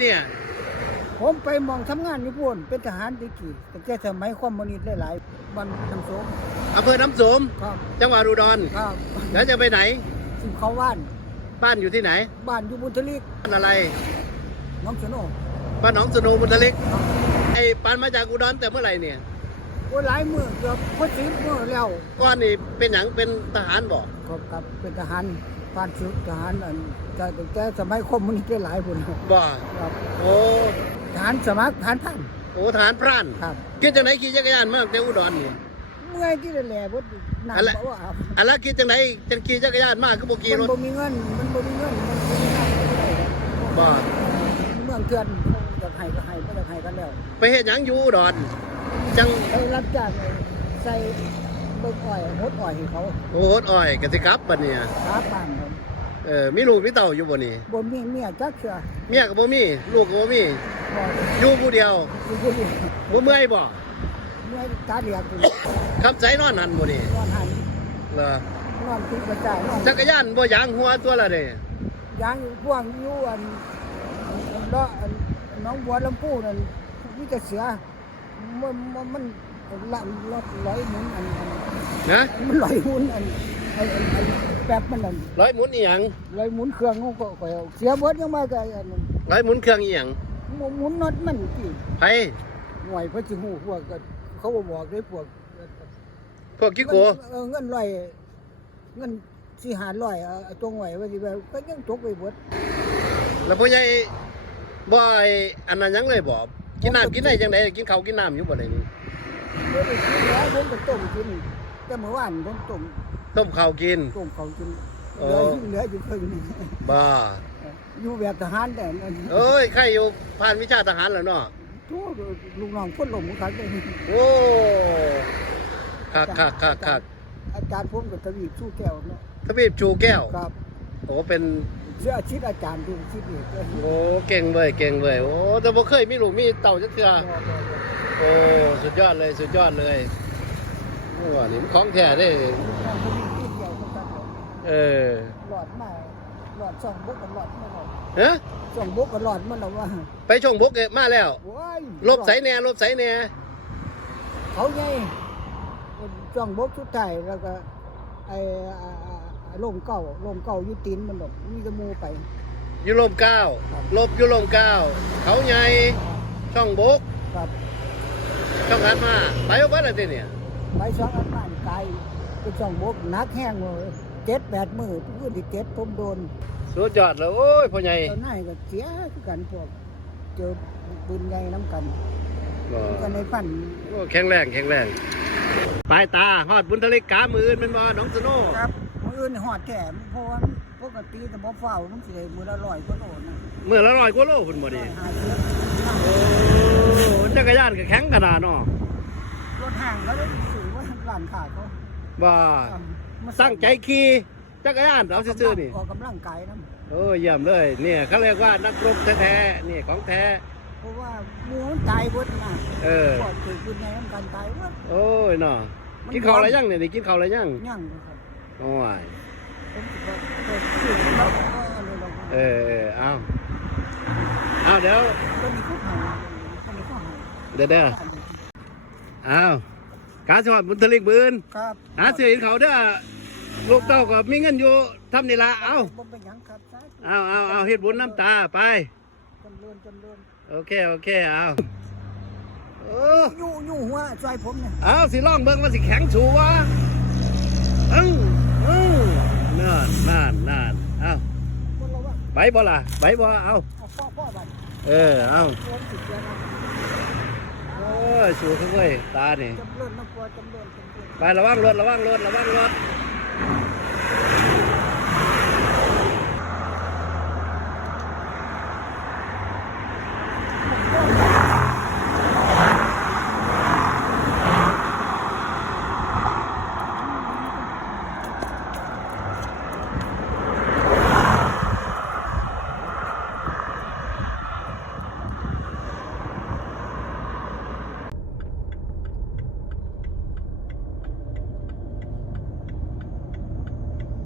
เนี่ย ผมไปมองทำงานญี่ปุ่นเป็นทหารดีกี่แต่แกสมัยคอมมิวนิสต์หลายๆวันทำโสมอำเภอน้ำโสม ครับจังหวัดอุดร ครับแล้วจะไปไหน สิเขาว่านบ้านอยู่ที่ไหน บ้านอยู่บุญทลิกบ้านอะไร น้องสนุกบ้านหนองสโนบุญทลิก ไอ้ปานมาจากอุดรแต่เมื่อไหร่เนี่ย โอ้หลายมือเกือบพอสิบมือแล้วก้อนนี่เป็นหยังเป็นทหารบอกครับครับเป็นทหาร ปานชุดทหารอันแต่แต่สมัยคอมมิวนิสต์หลายคนครับบ่ครับโอ้ทหารสมัครทหารท่านโอ้ทหารพรานครับคิดจังไหนขี่จักรยานมาแต่อุดรนี่เมื่อยที่ได้แหล่บดน้ำอะไรบ่ว่าครับอันละขี่จังไหนจังขี่จักรยานมาก็บ่ขี่มันรถบ่มีเงินมันบ่มีเงินมันบ่มีเงินบ่เมืองเถื่อนจะให้ก็ให้ไม่จะให้กันแล้วไปเฮ็ดหยังอยู่อุดรจังไปรับจ้างใส่ เบิกอ้อยหดอ้อยให้เขาโอ้โหอ้อยกสิกลับบัดเนี่ยหาบ้านเขาเออมีลูกมีเต้าอยู่บ่นี่บ่มีเมียจักเชื่อเมียก็บ่มีลูกก็บ่มีบ่อยู่ผู้เดียวบ่มีบ่เมื่อยบ่เมื่อยตาเรียกอยู่ขับใจนอนหันบ่นี่นอนหันเหรอนอนติดกระจายนอนจักรยานบ่ยางหัวตัวละเด้ยางอยู่พ่วงอยู่อันอันเลาะอันน้องบัวลำพูนั่นมีแต่เสือมันมันมันละรถร้อยหมุนอันอัน นะมันร้อยหมุนอันอันอันอันแป๊บมันนั่นร้อยหมุนอีหยังร้อยหมุนเครื่องเขาก็ก็เอาเสียเบิดยังมาก็อันนั้นร้อยหมุนเครื่องอีหยังหมุนหมุนน็อตมันที่ไผหน่วยเพระจิหูพวกก็เขาบ่บอกเลยพวกพวกกิโกเงินเออเงินร้อยเงินสี่หาร้อยเอาตรงไว้ว่าสิแบบก็ยังตกไปเบิดแล้วพ่อใหญ่บ่ไอ้อันนั้นหยังเลยบ่กินน้ำกินได้จังไดกินข้าวกินน้ำอยู่บ่ได้นี่บ่ได้กินแล้วผมก็ต้มกิน แต่เมื่อวานผมต้มต้มข้าวกิน ต้มเขาวกินโอ้เหลืออยู่เหลืออยู่เพิ่งนี่บ่อยู่แบบทหารแต่อันเอ้ย ใครอยู่ผ่านวิชาทหารแล้วเนาะ ทุกลูกน้องคนลมคักเลยโอ้คักคักคักคักอาจารย์ผมก็ทวีปสู้แก้วเนาะทวีปชูแก้ว ครับโอ้เป็นเสื้ออาชีพอาจารย์ที่ชีพเอกเลยโอ้เก่งเว้ยเก่งเว้ยโอ้แต่บ่เคยมีลูกมีเต่าจักเทื่อโอ้สุดยอดเลยสุดยอดเลย โอ้อันนี่มันของแท้เด้เออหลอดมาหลอดสองบกกับหลอดมาหลอดฮะสองบกกับหลอดมันแล้วว่าไปช่องบกเอ้ยมาแล้วโอ้ยลบใสแหน่ลบใสแหน่เขาไงช่องบกชุดไทายแล้วก็ไอ้อ่าอ่าอ่าลมเก่าลมเก่าอยุตินมันดอกมีแตะมูไปอยู่ลมเก้าครับลบอยู่ลมเก้าเขาใหญ่ช่องบกครับช่องกันมาไปเอาไปแล้วติเนี่ย ไปสองอันบ้านไกลเป็นช่องบกหนักแห้งเลยเจ็ดแปดมือพื้นที่เจ็ดผมโดนสุดยอดเลยโอ้ยพ่อใหญ่ตอนนั้นก็เสียคือกันพวกเจอปืนใหญ่น้ำกันบ่กันในฝันโอ้แข็งแรงแข็งแรงปลายตาฮอดบุญทะเลกามืออื่นแมันบ่น้องสโน่ครับมืออื่นหอดแถมเพราะว่าปกติแต่บ่เฝ้ามันสิได้มือละร้อยกว่าโลนะเมื่อละร้อยกว่าโลพุ่นบ่ดีหาเชื้อโอ้จักรยานก็แข็งขนาดเนาะรถห่างแล้ว ได้สูงว่าร้านขาเขาบ่อ่ามาตั้งใจขี่จักรยานเอาซื่อๆนี่ออกกำลังกายนะโอ้เยี่ยมเลยเนี่ยเขาเรียกว่านักรบแท้ๆนี่ของแท้เพราะว่าหมูมันตายเบิดนะเออพวกถือปืนใหญ่น้ำกันตายเบิดโอ้ยเนาะกินข้าวอะไรยังเนี่ยนี่กินข้าวอะไรยังยั่งเลยครับโอ้ยผมสิว่าเปิดชื่อแล้วเอาอันนี้ลงเออเออเอาเอาเดี๋ยวต้นนี้เขาหายต้นนี้เขาหายเดี๋ยวเด้อเอา การสวัสดิ์บุญทลิกบืนครับหาเสียงเขาเด้อลูกเต้าก็มีเงินอยู่ทำนี่ละเอาบ่เป็นหยังครับสาธุเอาเอาเอาเฮ็ดบุญน้ำตาไป จำเริญจำเริญโอเคโอเคเอาเออยู่ยู่หัวซอยผมเนี่ยเอาสิลองเบิ่งว่าสิแข็งสูวะอึ้งอึ้งนั่นนั่นนั่นเอาคนเราว่าไปบ่ล่ะไปบ่เอาเอาพ่อพ่อบัดเออเอารวมสิบแล้วนะโอ้ย สูขึ้นเว้ยตานี่จำริญน้ำปัวจำเริญจำริญไประวังรถระวังรถระวังรถ